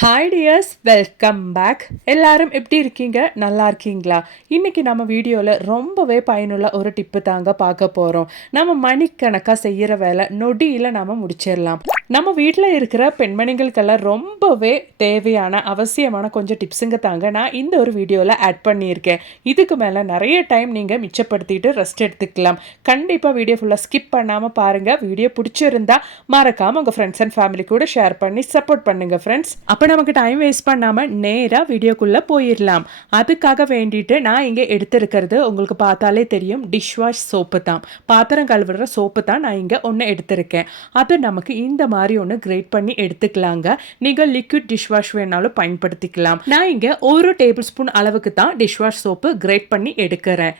Hi tears welcome back எல்லாரும் எப்படி இருக்கீங்க? நல்லா இருக்கீங்களா? இன்னைக்கு நம்ம வீடியோவில் ரொம்பவே பயனுள்ள ஒரு டிப்பு தாங்க பார்க்க போகிறோம் நம்ம மணிக்கணக்காக செய்கிற வேலை நொடியில் நம்ம முடிச்சிடலாம். நம்ம வீட்டில் இருக்கிற பெண்மணிகளுக்கெல்லாம் ரொம்பவே தேவையான அவசியமான கொஞ்சம் டிப்ஸுங்க தாங்க நான் இந்த ஒரு வீடியோவில் ஆட் பண்ணியிருக்கேன். இதுக்கு மேலே நிறைய டைம் நீங்கள் மிச்சப்படுத்திட்டு ரெஸ்ட் எடுத்துக்கலாம். கண்டிப்பாக வீடியோ ஃபுல்லாக ஸ்கிப் பண்ணாமல் பாருங்கள் வீடியோ பிடிச்சிருந்தா மறக்காமல் உங்கள் ஃப்ரெண்ட்ஸ் அண்ட் ஃபேமிலி கூட ஷேர் பண்ணி சப்போர்ட் பண்ணுங்கள் ஃப்ரெண்ட்ஸ் அப்போ நமக்கு டைம் வேஸ்ட் பண்ணாமல் நேராக வீடியோக்குள்ளே போயிடலாம் அதுக்காக வேண்டிட்டு நான் இங்கே எடுத்திருக்கிறது உங்களுக்கு பார்த்தாலே தெரியும் டிஷ் வாஷ் சோப்பு தான். பாத்திரம் கழுவுற சோப்பு தான் நான் இங்கே ஒன்று எடுத்திருக்கேன். அது நமக்கு இந்த மாதிரி ஒன்று கிரேட் பண்ணி எடுத்துக்கலாங்க. நீங்கள் லிக்விட் டிஷ் வாஷ் வேணாலும் பயன்படுத்திக்கலாம். நான் இங்கே ஒரு டேபிள் ஸ்பூன் அளவுக்கு தான் டிஷ் வாஷ் சோப்பு கிரேட் பண்ணி எடுக்கிறேன்.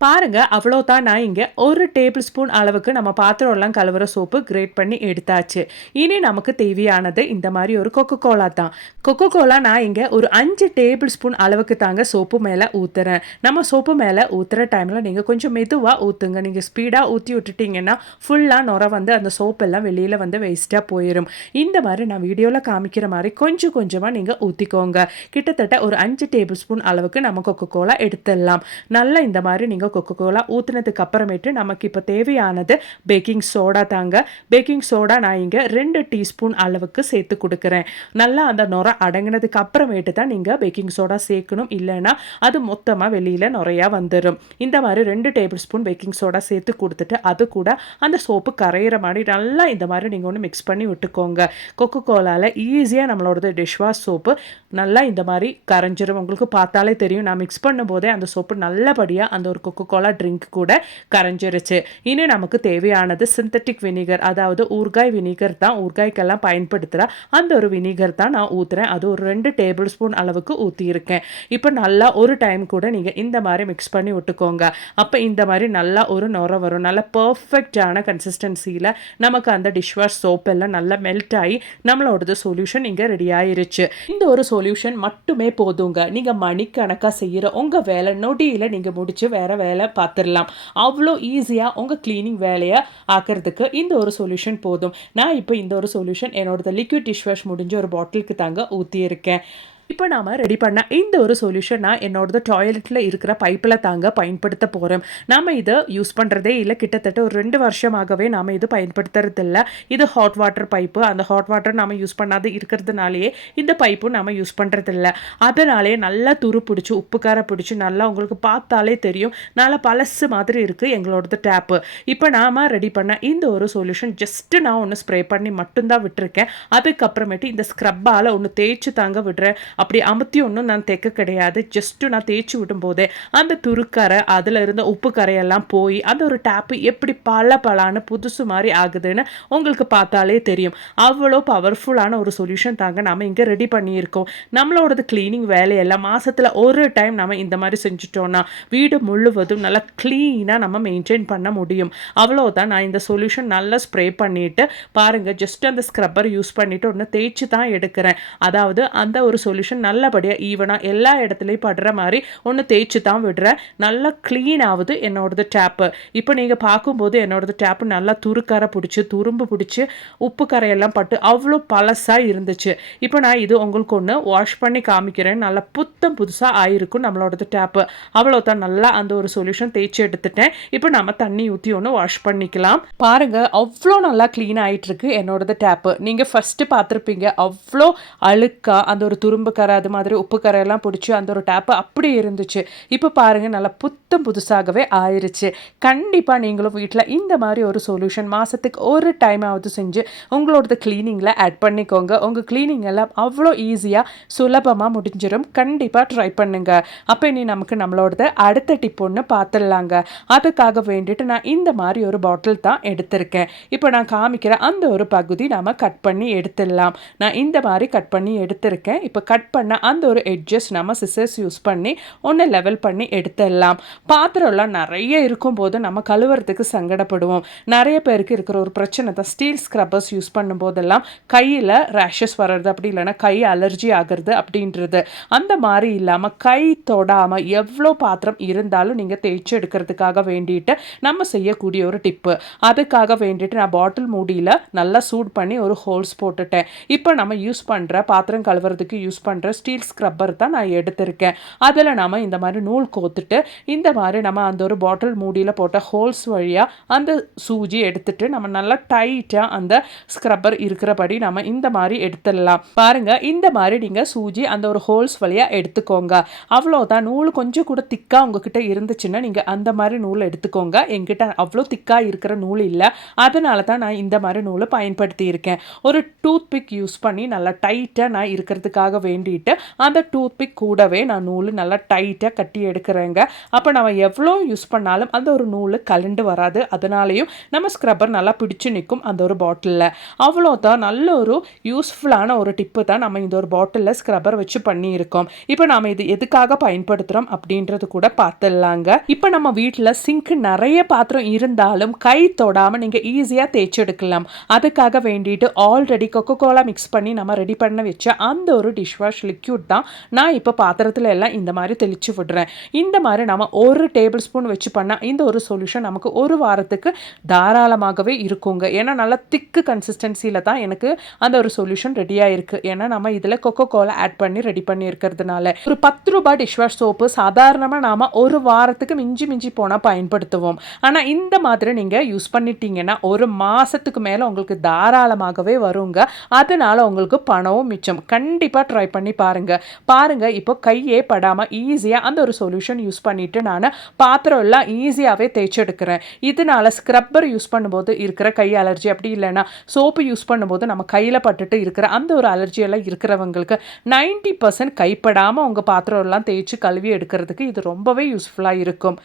பாருங்கள் அவ்வளோதான் நான் இங்கே ஒரு டேபிள் ஸ்பூன் அளவுக்கு நம்ம பாத்திரம்லாம் கலவர சோப்பு கிரேட் பண்ணி எடுத்தாச்சு. இனி நமக்கு தேவையானது இந்த மாதிரி ஒரு கொக்கோ கோலா தான். கொக்கோ கோலா நான் இங்கே ஒரு அஞ்சு டேபிள் ஸ்பூன் அளவுக்கு தாங்க சோப்பு மேலே ஊற்றுறேன் நம்ம சோப்பு மேலே ஊற்றுற டைமில் நீங்கள் கொஞ்சம் மெதுவாக ஊற்றுங்க நீங்கள் ஸ்பீடாக ஊற்றி விட்டுட்டிங்கன்னா ஃபுல்லாக நுர வந்து அந்த சோப்பெல்லாம் வெளியில் வந்து வேஸ்ட்டாக போயிடும் இந்த மாதிரி நான் வீடியோவில் காமிக்கிற மாதிரி கொஞ்சம் கொஞ்சமாக நீங்கள் ஊற்றிக்கோங்க கிட்டத்தட்ட ஒரு அஞ்சு டேபிள் ஸ்பூன் அளவுக்கு நம்ம கொக்கோ கோலா எடுத்துடலாம். நல்லா இந்த மாதிரி நீங்கள் கொக்கோ கோலா ஊற்றுனதுக்கு அப்புறமேட்டு நமக்கு இப்போ தேவையானது பேக்கிங் சோடா தாங்க. பேக்கிங் சோடா நான் இங்கே ரெண்டு டீஸ்பூன் அளவுக்கு சேர்த்து கொடுக்குறேன். நல்லா அந்த நுரை அடங்கினதுக்கு அப்புறமேட்டு தான் நீங்கள் பேக்கிங் சோடா சேர்க்கணும். இல்லைன்னா அது மொத்தமாக வெளியில் நிறையா வந்துடும் இந்த மாதிரி ரெண்டு டேபிள் ஸ்பூன் பேக்கிங் சோடா சேர்த்து கொடுத்துட்டு அது கூட அந்த சோப்பு கரையிற மாதிரி நல்லா இந்த மாதிரி நீங்கள் ஒன்று மிக்ஸ் பண்ணி விட்டுக்கோங்க. கொக்கோ கோலாவில் ஈஸியாக நம்மளோடது டிஷ் வாஷ் சோப்பு நல்லா இந்த மாதிரி கரைஞ்சிரும். உங்களுக்கு பார்த்தாலே தெரியும். நான் மிக்ஸ் பண்ணும்போதே அந்த சோப்பு நல்லபடியாக அந்த ஒரு கொக்கோ கோலா ட்ரிங்க் கூட கரைஞ்சிருச்சு. இனி நமக்கு தேவையானது சிந்தட்டிக் வினிகர் அதாவது ஊறுகாய் வினிகர் தான் ஊறுகாய்க்கெல்லாம் பயன்படுத்துகிற அந்த ஒரு வினிகர் தான் நான் ஊற்றுறேன் அது ஒரு ரெண்டு டேபிள் ஸ்பூன் அளவுக்கு ஊற்றியிருக்கேன் இப்போ நல்லா ஒரு டைம் கூட நீங்கள் இந்த மாதிரி மிக்ஸ் பண்ணி விட்டுக்கோங்க. அப்போ இந்த மாதிரி நல்லா ஒரு நுர வரும். நல்லா பர்ஃபெக்டான கன்சிஸ்டன்சியில் நமக்கு அந்த டிஷ் வாஷ் சோப் எல்லாம் நல்லா மெல்ட் ஆகி நம்மளோடது சொல்யூஷன் இங்கே ரெடி ஆயிருச்சு. இந்த ஒரு சொல்யூஷன் மட்டுமே போதுங்க. நீங்கள் மணிக்கணக்காக செய்கிற உங்கள் வேலை நொடியில் நீங்கள் முடிச்சு வேற வேலை பார்த்துடலாம். அவ்வளோ ஈஸியாக உங்கள் க்ளீனிங் வேலையை ஆக்கிறதுக்கு இந்த ஒரு சொல்யூஷன் போதும். நான் இப்போ இந்த ஒரு சொல்யூஷன் என்னோடது லிக்விட் டிஷ் வாஷ் முடிஞ்ச ஒரு பாட்டிலுக்கு தாங்க ஊற்றியிருக்கேன் இப்போ நாம் ரெடி பண்ண இந்த ஒரு சொல்யூஷன் நான் என்னோடது டாய்லெட்டில் இருக்கிற பைப்பில் தாங்க பயன்படுத்த போகிறோம் நாம் இதை யூஸ் பண்ணுறதே இல்லை கிட்டத்தட்ட ஒரு ரெண்டு வருஷமாகவே நாம் இது பயன்படுத்துறது இல்லை இது ஹாட் வாட்டர் பைப்பு அந்த ஹாட் வாட்டர் நாம் யூஸ் பண்ணாத இருக்கிறதுனாலேயே இந்த பைப்பும் நம்ம யூஸ் பண்ணுறதில்ல அதனாலே நல்லா துரு பிடிச்சி உப்பு பிடிச்சி நல்லா உங்களுக்கு பார்த்தாலே தெரியும். நல்லா பழசு மாதிரி இருக்குது எங்களோடது டேப்பு இப்போ நாம் ரெடி பண்ண இந்த ஒரு சொல்யூஷன் ஜஸ்ட்டு நான் ஒன்று ஸ்ப்ரே பண்ணி மட்டும்தான் விட்டுருக்கேன். அதுக்கப்புறமேட்டு இந்த ஸ்க்ரப்பால் ஒன்று தேய்ச்சி தாங்க விடுறேன். அப்படி அமுத்தி ஒன்றும் நான் தைக்க கிடையாது. ஜஸ்ட்டு நான் தேய்ச்சி விடும்போதே அந்த துருக்கரை அதில் இருந்த உப்பு கரையெல்லாம் போய் அந்த ஒரு டேப்பு எப்படி பல பலான்னு புதுசு மாதிரி ஆகுதுன்னு உங்களுக்கு பார்த்தாலே தெரியும். அவ்வளோ பவர்ஃபுல்லான ஒரு சொல்யூஷன் தாங்க நம்ம இங்கே ரெடி பண்ணியிருக்கோம். நம்மளோடது க்ளீனிங் வேலையெல்லாம் மாதத்தில் ஒரு டைம் நம்ம இந்த மாதிரி செஞ்சுட்டோன்னா வீடு முழுவதும் நல்லா க்ளீனாக நம்ம மெயின்டைன் பண்ண முடியும். அவ்வளோதான் நான் இந்த சொல்யூஷன் நல்லா ஸ்ப்ரே பண்ணிவிட்டு பாருங்கள் ஜஸ்ட் அந்த ஸ்க்ரப்பர் யூஸ் பண்ணிவிட்டு ஒன்று தேய்ச்சி தான் எடுக்கிறேன். அதாவது அந்த ஒரு சொல்யூஷன் நல்லபடியாக ஈவனாக எல்லா இடத்துலையும் படுற மாதிரி ஒன்று தேய்ச்சி தான் விடுறேன். நல்லா க்ளீன் ஆகுது என்னோடது டேப்பு இப்போ நீங்கள் பார்க்கும்போது என்னோடது டேப்பு நல்லா துருக்கரை பிடிச்சி துரும்பு பிடிச்சி உப்பு கரையெல்லாம் பட்டு அவ்வளோ பழசாக இருந்துச்சு. இப்போ நான் இது உங்களுக்கு ஒன்று வாஷ் பண்ணி காமிக்கிறேன். நல்லா புத்தம் புதுசாக ஆயிருக்கும் நம்மளோடது டேப்பு அவ்வளோதான் நல்லா அந்த ஒரு சொல்யூஷன் தேய்ச்சி எடுத்துட்டேன். இப்போ நம்ம தண்ணி ஊற்றி ஒன்று வாஷ் பண்ணிக்கலாம். பாருங்க அவ்வளோ நல்லா க்ளீன் ஆகிட்டு இருக்கு என்னோடது டேப்பு நீங்கள் ஃபஸ்ட்டு பார்த்துருப்பீங்க அவ்வளோ அழுக்காக அந்த ஒரு துரும்பு கரை அது மாதிரி உப்பு கரையெல்லாம் பிடிச்சி அந்த ஒரு டேப்பு அப்படி இருந்துச்சு. இப்போ பாருங்கள் நல்லா புத்தம் புதுசாகவே ஆயிருச்சு. கண்டிப்பாக நீங்களும் வீட்டில் இந்த மாதிரி ஒரு சொல்யூஷன் மாதத்துக்கு ஒரு டைம் செஞ்சு உங்களோடது க்ளீனிங்கில் ஆட் பண்ணிக்கோங்க. உங்கள் க்ளீனிங் எல்லாம் அவ்வளோ ஈஸியாக சுலபமாக முடிஞ்சிடும் கண்டிப்பாக ட்ரை பண்ணுங்க. அப்போ இனி நமக்கு நம்மளோடது அடுத்த டிப் ஒன்று பார்த்துடலாங்க அதுக்காக வேண்டிட்டு நான் இந்த மாதிரி ஒரு பாட்டில் தான் எடுத்திருக்கேன். இப்போ நான் காமிக்கிற அந்த ஒரு பகுதி நாம் கட் பண்ணி எடுத்துடலாம். நான் இந்த மாதிரி கட் பண்ணி எடுத்திருக்கேன். இப்போ கட் பண்ண அந்த ஒரு எட்ஜஸ் நம்ம சிசர்ஸ் யூஸ் பண்ணி ஒன்று லெவல் பண்ணி எடுத்துடலாம். பாத்திரம்லாம் நிறைய இருக்கும்போது நம்ம கழுவுறதுக்கு சங்கடப்படுவோம். நிறைய பேருக்கு இருக்கிற ஒரு பிரச்சனை தான் ஸ்டீல் ஸ்க்ரப்பர்ஸ் யூஸ் பண்ணும்போதெல்லாம் கையில் ரேஷஸ் வர்றது அப்படி இல்லைன்னா கை அலர்ஜி ஆகிறது அப்படின்றது. அந்த மாதிரி இல்லாமல் கை தொடாமல் எவ்வளோ பாத்திரம் இருந்தாலும் நீங்கள் தேய்ச்சி எடுக்கிறதுக்காக வேண்டிட்டு நம்ம செய்யக்கூடிய ஒரு டிப்பு. அதுக்காக வேண்டிட்டு நான் பாட்டில் மூடியில் நல்லா சூட் பண்ணி ஒரு ஹோல்ஸ் போட்டுட்டேன். இப்போ நம்ம யூஸ் பண்ணுற பாத்திரம் கழுவுறதுக்கு யூஸ் பண்ணுற ஸ்டீல் ஸ்க்ரப்பர் தான் நான் எடுத்திருக்கேன். அதில் நாம் இந்த மாதிரி நூல் கோத்துட்டு இந்த மாதிரி நம்ம அந்த ஒரு பாட்டில் மூடியில் போட்ட ஹோல்ஸ் வழியாக அந்த சூஜி எடுத்துட்டு நம்ம நல்லா டைட்டாக அந்த ஸ்க்ரப்பர் இருக்கிறபடி நம்ம இந்த மாதிரி எடுத்துடலாம். பாருங்க இந்த மாதிரி நீங்கள் சூஜி அந்த ஒரு ஹோல்ஸ் வழியாக எடுத்துக்கோங்க. அவ்வளோதான் நூல் கொஞ்சம் கூட திக்காக உங்ககிட்ட இருந்துச்சுன்னா நீங்கள் அந்த மாதிரி நூல் எடுத்துக்கோங்க. எங்கிட்ட அவ்வளோ திக்காக இருக்கிற நூல் இல்லை. அதனால தான் நான் இந்த மாதிரி நூலை பயன்படுத்தி இருக்கேன் ஒரு டூத் பிக் யூஸ் பண்ணி நல்லா டைட்டாக நான் இருக்கிறதுக்காக வேண்டிட்டு அந்த டூத் பிக் கூடவே நான் நூல் நல்லா டைட்டாக கட்டி எடுக்கிறேங்க. அப்போ நம்ம எவ்வளோ யூஸ் பண்ணாலும் அந்த ஒரு நூல் கலண்டு வராது. அதனாலையும் நம்ம ஸ்க்ரப்பர் நல்லா பிடிச்சு நிற்கும் அந்த ஒரு பாட்டிலில் அவ்வளோதான் நல்ல ஒரு யூஸ்ஃபுல்லான ஒரு டிப்பு தான் நம்ம இந்த ஒரு பாட்டிலில் ஸ்க்ரப்பர் வச்சு பண்ணியிருக்கோம். இப்போ நாம் இது எதுக்காக பயன்படுத்துகிறோம் அப்படின்றது கூட பார்த்துடலாங்க இப்போ நம்ம வீட்டில் சிங்க் நிறைய பாத்திரம் இருந்தாலும் கை தொடாமல் நீங்கள் ஈஸியாக தேய்ச்சி எடுக்கலாம். அதுக்காக வேண்டிட்டு ஆல்ரெடி கொக்கோ கோலா மிக்ஸ் பண்ணி நம்ம ரெடி பண்ண வச்ச அந்த ஒரு டிஷ் வாஷ் லிக்யூட் தான். நான் இப்போ பாத்திரத்தில் எல்லாம் இந்த மாதிரி தெளித்து விடுறேன். இந்த மாதிரி நம்ம ஒரு டேபிள் ஸ்பூன் வச்சு பண்ணால் இந்த ஒரு சொல்யூஷன் நமக்கு ஒரு வாரத்துக்கு தாராளமாகவே இருக்குங்க. ஏன்னா நல்லா திக்கு கன்சிஸ்டன்சியில் தான் எனக்கு அந்த ஒரு சொல்யூஷன் ரெடியாக இருக்குது ஏன்னா நம்ம இதில் கொக்கோ கோலா ஆட் பண்ணி ரெடி பண்ணி இருக்கிறதுனால ஒரு பத்து ரூபாய் டிஷ் வாஷ் சோப்பு சாதாரணமாக நாம் ஒரு வாரத்துக்கு மிஞ்சி மிஞ்சி போனால் பயன்படுத்துவோம். ஆனால் இந்த மாதிரி நீங்கள் யூஸ் பண்ணிட்டீங்கன்னா ஒரு மாதத்துக்கு மேலே உங்களுக்கு தாராளமாகவே வருங்க. அதனால உங்களுக்கு பணமும் மிச்சம். கண்டிப்பாக ட்ரை பண்ணி பண்ணி பாருங்கள் பாருங்கள் இப்போ கையே படாமல் ஈஸியாக அந்த ஒரு சொல்யூஷன் யூஸ் பண்ணிவிட்டு நான் பாத்திரம் எல்லாம் ஈஸியாகவே தேய்ச்செடுக்கிறேன். இதனால் இதனால ஸ்க்ரப்பர் யூஸ் பண்ணும்போது இருக்கிற கை அலர்ஜி அப்படி இல்லைன்னா சோப்பு யூஸ் பண்ணும்போது நம்ம கையில் பட்டுட்டு இருக்கிற அந்த ஒரு அலர்ஜி எல்லாம் இருக்கிறவங்களுக்கு நைன்ட்டி பர்சன்ட் கைப்படாமல் உங்கள் பாத்திரம் எல்லாம் தேய்ச்சி கழுவி எடுக்கிறதுக்கு இது ரொம்பவே யூஸ்ஃபுல்லாக இருக்கும்.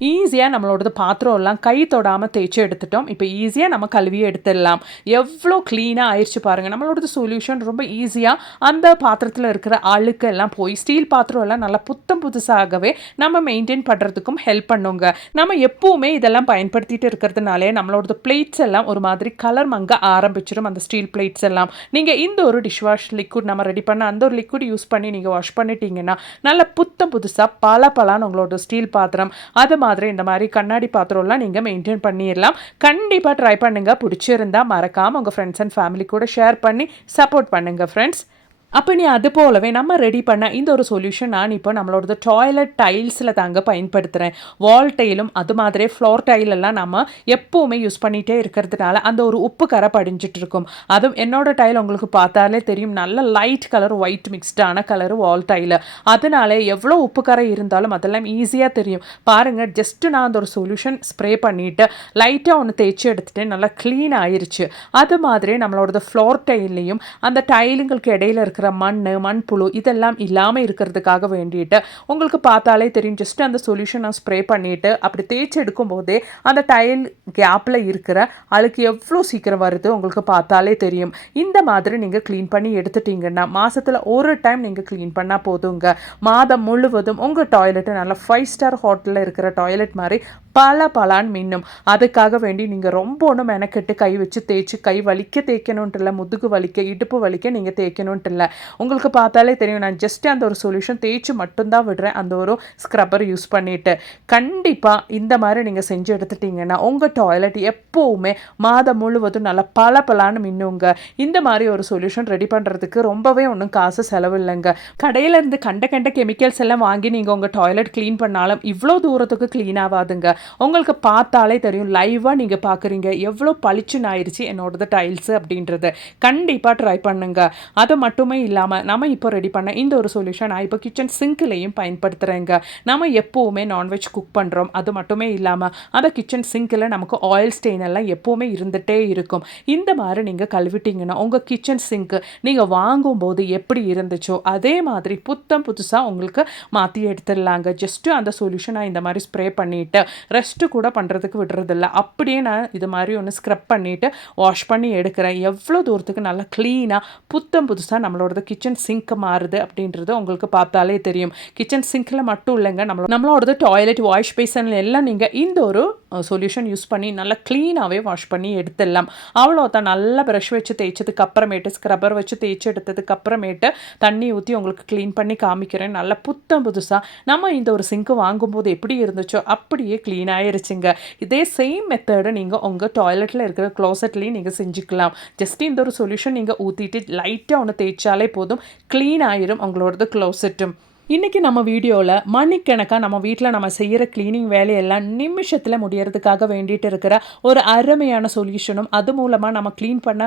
ஈஸியாக நம்மளோடது பாத்திரம் எல்லாம் கை தொடாமல் தேய்ச்சி எடுத்துட்டோம். இப்போ ஈஸியாக நம்ம கழுவியே எடுத்துடலாம். எவ்வளோ க்ளீனாக ஆயிடுச்சு பாருங்கள் நம்மளோடது சொல்யூஷன் ரொம்ப ஈஸியாக அந்த பாத்திரத்தில் இருக்கிற அழுக்கு எல்லாம் போய் ஸ்டீல் பாத்திரம் எல்லாம் நல்லா புத்தம் புதுசாகவே நம்ம மெயின்டைன் பண்ணுறதுக்கும் ஹெல்ப் பண்ணுங்க. நம்ம எப்போவுமே இதெல்லாம் பயன்படுத்திட்டு இருக்கிறதுனாலே நம்மளோடது பிளேட்ஸ் எல்லாம் ஒரு மாதிரி கலர் மங்க ஆரம்பிச்சிடும் அந்த ஸ்டீல் பிளேட்ஸ் எல்லாம். நீங்கள் இந்த ஒரு டிஷ் வாஷ் லிக்விட் நம்ம ரெடி பண்ண அந்த ஒரு லிக்விட் யூஸ் பண்ணி நீங்கள் வாஷ் பண்ணிட்டீங்கன்னா நல்ல புத்தம் புதுசாக பல பலான்னு உங்களோட ஸ்டீல் பாத்திரம் அது மாதிரி இந்த மாதிரி கண்ணாடி பாத்திரம்லாம் நீங்கள் மெயின்டைன் பண்ணிடலாம் கண்டிப்பாக ட்ரை பண்ணுங்கள் பிடிச்சிருந்தால் மறக்காமல் உங்கள் ஃப்ரெண்ட்ஸ் அண்ட் ஃபேமிலி கூட ஷேர் பண்ணி சப்போர்ட் பண்ணுங்கள் ஃப்ரெண்ட்ஸ் அப்போ நீ அது போலவே நம்ம ரெடி பண்ண இந்த ஒரு சொல்யூஷன் நான் இப்போ நம்மளோட டாய்லெட் டைல்ஸில் தாங்க பயன்படுத்துகிறேன் வால் டைலும் அது மாதிரி ஃப்ளோர் டைலெல்லாம் நம்ம எப்போவுமே யூஸ் பண்ணிகிட்டே இருக்கிறதுனால அந்த ஒரு உப்பு கரை படிஞ்சிட்டு இருக்கும். அதுவும் என்னோட டைல் உங்களுக்கு பார்த்தாலே தெரியும். நல்ல லைட் கலர் ஒயிட் மிக்ஸ்டான கலர் வால் டைலு அதனால எவ்வளோ உப்பு கரை இருந்தாலும் அதெல்லாம் ஈஸியாக தெரியும். பாருங்கள் ஜஸ்ட்டு நான் அந்த ஒரு சொல்யூஷன் ஸ்ப்ரே பண்ணிவிட்டு லைட்டாக ஒன்று தேய்ச்சி எடுத்துகிட்டு நல்லா க்ளீன் ஆயிருச்சு. அது மாதிரி நம்மளோட ஃப்ளோர் டைல்லையும் அந்த டைலுங்களுக்கு இடையில இருக்கிற மண் மண்புழு இதெல்லாம் இல்லாமல் இருக்கிறதுக்காக வேண்டிட்டு உங்களுக்கு பார்த்தாலே தெரியும். ஜஸ்ட் அந்த சொல்யூஷன் நான் ஸ்ப்ரே பண்ணிவிட்டு அப்படி தேய்ச்சி எடுக்கும் போதே அந்த டைல் கேப்பில் இருக்கிற அழுக்கு எவ்வளோ சீக்கிரம் வருது உங்களுக்கு பார்த்தாலே தெரியும். இந்த மாதிரி நீங்கள் க்ளீன் பண்ணி எடுத்துட்டீங்கன்னா மாதத்தில் ஒரு டைம் நீங்கள் க்ளீன் பண்ணால் போதுங்க. மாதம் முழுவதும் உங்கள் டாய்லெட்டு நல்லா ஃபைவ் ஸ்டார் ஹோட்டலில் இருக்கிற டாய்லெட் மாதிரி பல பலான் மின்னும். அதுக்காக வேண்டி நீங்கள் ரொம்ப ஒன்றும் மெனக்கெட்டு கை வச்சு தேய்ச்சி கை வலிக்க தேய்க்கணுன்ட்டு இல்லை முதுகு வலிக்க இடுப்பு வலிக்க நீங்கள் தேய்க்கணுன்ட்டு இல்லை உங்களுக்கு பார்த்தாலே தெரியும் நான் ஜஸ்ட் அந்த ஒரு சொல்யூஷன் தேய்ச்சி மட்டும்தான் விடுறேன். அந்த ஒரு ஸ்க்ரப்பர் யூஸ் பண்ணிவிட்டு கண்டிப்பாக இந்த மாதிரி நீங்கள் செஞ்சு எடுத்துட்டிங்கன்னா உங்கள் டாய்லெட் எப்போவுமே மாதம் முழுவதும் நல்லா பல பலான்னு மின்னுங்க. இந்த மாதிரி ஒரு சொல்யூஷன் ரெடி பண்ணுறதுக்கு ரொம்பவே ஒன்றும் காசு செலவு இல்லைங்க கடையிலேருந்து கண்ட கண்ட கெமிக்கல்ஸ் எல்லாம் வாங்கி நீங்கள் உங்கள் டாய்லெட் க்ளீன் பண்ணாலும் இவ்வளோ தூரத்துக்கு க்ளீன் ஆகாதுங்க உங்களுக்கு பார்த்தாலே தெரியும். லைவாக நீங்கள் பார்க்குறீங்க. எவ்வளோ பளிச்சுன்னு ஆயிடுச்சு என்னோடது டைல்ஸு அப்படின்றது. கண்டிப்பாக ட்ரை பண்ணுங்க. அது மட்டுமே இல்லாமல் நம்ம இப்போ ரெடி பண்ண இந்த ஒரு சொல்யூஷன் நான் இப்போ கிச்சன் சிங்க்லேயும் பயன்படுத்துகிறேங்க நம்ம எப்போவுமே நான்வெஜ் குக் பண்ணுறோம் அது மட்டுமே இல்லாமல் அந்த கிச்சன் சிங்கில் நமக்கு ஆயில் ஸ்டெயின் எல்லாம் எப்போவுமே இருந்துகிட்டே இருக்கும். இந்த மாதிரி நீங்கள் கழுவிட்டீங்கன்னா உங்கள் கிச்சன் சிங்க்கு நீங்கள் வாங்கும்போது எப்படி இருந்துச்சோ அதே மாதிரி புத்தம் புதுசாக உங்களுக்கு மாற்றி எடுத்துடலாங்க. ஜஸ்ட்டு அந்த சொல்யூஷனை இந்த மாதிரி ஸ்ப்ரே பண்ணிவிட்டு ரெஸ்ட்டு கூட பண்ணுறதுக்கு விடுறதில்ல. அப்படியே நான் இது மாதிரி ஒன்று ஸ்க்ரப் பண்ணிவிட்டு வாஷ் பண்ணி எடுக்கிறேன். எவ்வளோ தூரத்துக்கு நல்லா க்ளீனாக புத்தம் புதுசாக நம்மளோட நம்மளோடது கிச்சன் சிங்க் மாறுது அப்படின்றது உங்களுக்கு பார்த்தாலே தெரியும். கிச்சன் சிங்க்கில் மட்டும் இல்லைங்க நம்மளோட நம்மளோடது டாய்லெட் வாஷ் பேசன் எல்லாம் நீங்கள் இந்த ஒரு சொல்யூஷன் யூஸ் பண்ணி நல்லா க்ளீனாகவே வாஷ் பண்ணி எடுத்துடலாம். அவ்வளோதான் நல்லா ப்ரஷ் வச்சு தேய்ச்சதுக்கு அப்புறமேட்டு ஸ்க்ரப்பர் வச்சு தேய்ச்சி எடுத்ததுக்கு அப்புறமேட்டு தண்ணி ஊற்றி உங்களுக்கு க்ளீன் பண்ணி காமிக்கிறேன். நல்லா புத்தம் புதுசாக நம்ம இந்த ஒரு சிங்க்கு வாங்கும்போது எப்படி இருந்துச்சோ அப்படியே க்ளீன் ஆயிருச்சுங்க. இதே சேம் மெத்தடை நீங்கள் உங்கள் டாய்லெட்டில் இருக்கிற க்ளோசட்லேயும் நீங்கள் செஞ்சுக்கலாம். ஜஸ்ட் இந்த ஒரு சொல்யூஷன் நீங்கள் ஊற்றிட்டு லைட்டாக ஒன்று தேய்ச்சாலே போதும். க்ளீன் ஆயிரும் உங்களோடது க்ளோசட்டும் இன்றைக்கி நம்ம வீடியோவில் மணிக்கணக்காக நம்ம வீட்டில் நம்ம செய்கிற க்ளீனிங் வேலையெல்லாம் நிமிஷத்தில் முடியறதுக்காக வேண்டிட்டு இருக்கிற ஒரு அருமையான சொல்யூஷனும் அது மூலமாக நம்ம க்ளீன் பண்ண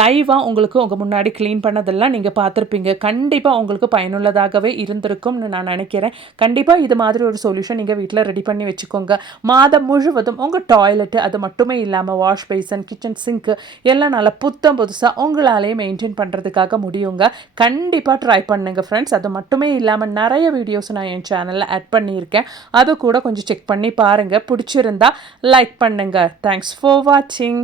லைவாக உங்களுக்கு உங்கள் முன்னாடி க்ளீன் பண்ணதெல்லாம் நீங்கள் பார்த்துருப்பீங்க. கண்டிப்பாக உங்களுக்கு பயனுள்ளதாகவே இருந்திருக்கும்னு நான் நினைக்கிறேன். கண்டிப்பாக இது மாதிரி ஒரு சொல்யூஷன் நீங்கள் வீட்டில் ரெடி பண்ணி வச்சுக்கோங்க. மாதம் முழுவதும் உங்கள் டாய்லெட்டு அது மட்டுமே இல்லாமல் வாஷ் பேசன் கிச்சன் சிங்க்கு எல்லாம் நல்லா புத்தம் புதுசாக உங்களாலேயே மெயின்டைன் பண்ணுறதுக்காக முடியுங்க. கண்டிப்பாக ட்ரை பண்ணுங்கள் ஃப்ரெண்ட்ஸ் அது மட்டுமே இல்லாமல் நிறைய வீடியோஸ் நான் என் சேனலில் ஆட் பண்ணியிருக்கேன். அது கூட கொஞ்சம் செக் பண்ணி பாருங்கள் பிடிச்சிருந்தா லைக் பண்ணுங்கள் தேங்க்ஸ் ஃபார் வாட்சிங்